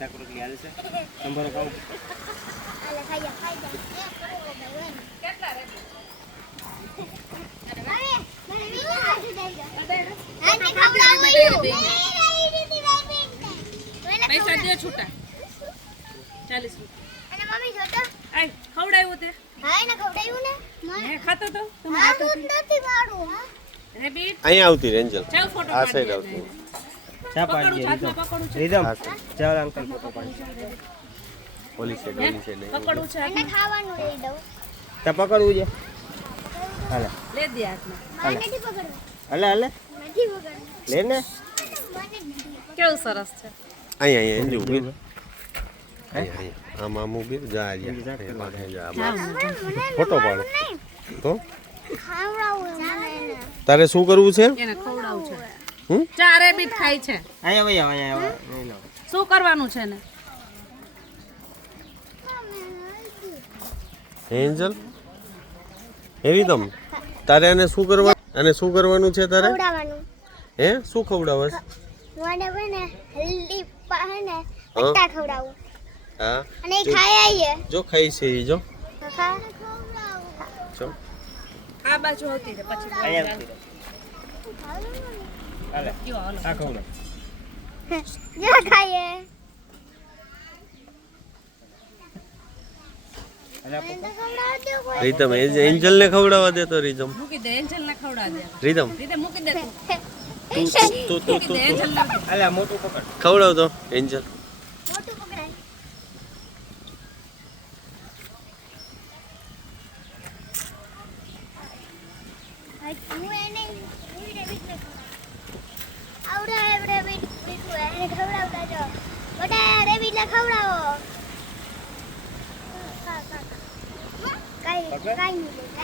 શાક રોટલી હાલ છે સંભારો ખાવ આલે ખાઈ કેટલા રે અરે મને બીજો હાથ દઈ દો આને ખવડાવું પૈસા દે છૂટા 40 રૂપિયા અને મમ્મી જોતો આ ખવડાવ્યું તે હા એને ખવડાવ્યું ને હે ખાતો તો તમે હાથ નથી વાળું હા રેબિટ અહીંયા આવતી રેન્જલ ચાલ ફોટો આ સાઈડ આવતી ચા પાડી રીધમ ચાલ અંકલ ફોટો પાડી પોલીસ સાઈડ પકડું છે અને ખાવાનું લઈ દઉં તો પકડવું છે હાલે લે દે હાથમાં નથી પકડવું હાલે નથી પકડવું લે ને કેવું સરસ છે અહીંયા એન્જુ ઉભી અહીંયા આમ ઉભી જા ફોટો પાડો તો તારે શું કરવું છે એને ખવડાવું છે ચારે બીટ ખાય છે અહીંયા શું કરવાનું છે ને એન્જલ એવી તમ તારે આને શું કરવાનું છે તારે ખવડાવવાનું હે શું ખવડાવસ મને બને હલ્દી પાને પત્તા ખવડાવું હા અને એ ખાય આઈએ જો ખાઈ છે ઈ જો ખા જો આ બાજુ હોતી રે પછી હાલે આ ખવડાવ જા ખાઈએ રીતમ એન્જલ ને ખવડાવવા દે તો રીતમ મૂકી દે એન્જલ ને ખવડાવ દે રીતમ રીતે મૂકી દે તું એન્જલ ને હાલે આ મોટું પકડ ખવડાવ તો એન્જલ મોટું પકડાય હું એને આવડા એવડે બીટું એને ખવડાવતા જો બટા રેબીટ ને ખવડાવો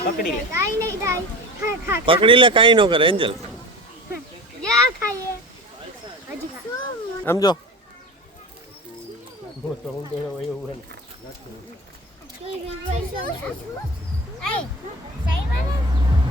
પકડી લે. કાઈ નહીં થાય ખા પકડી લે કાઈ નો કરે એન્જલ જા ખાઈએ હજી ખા સમજો મોટો ઊંડેરો હોય એવું Hey, say my name.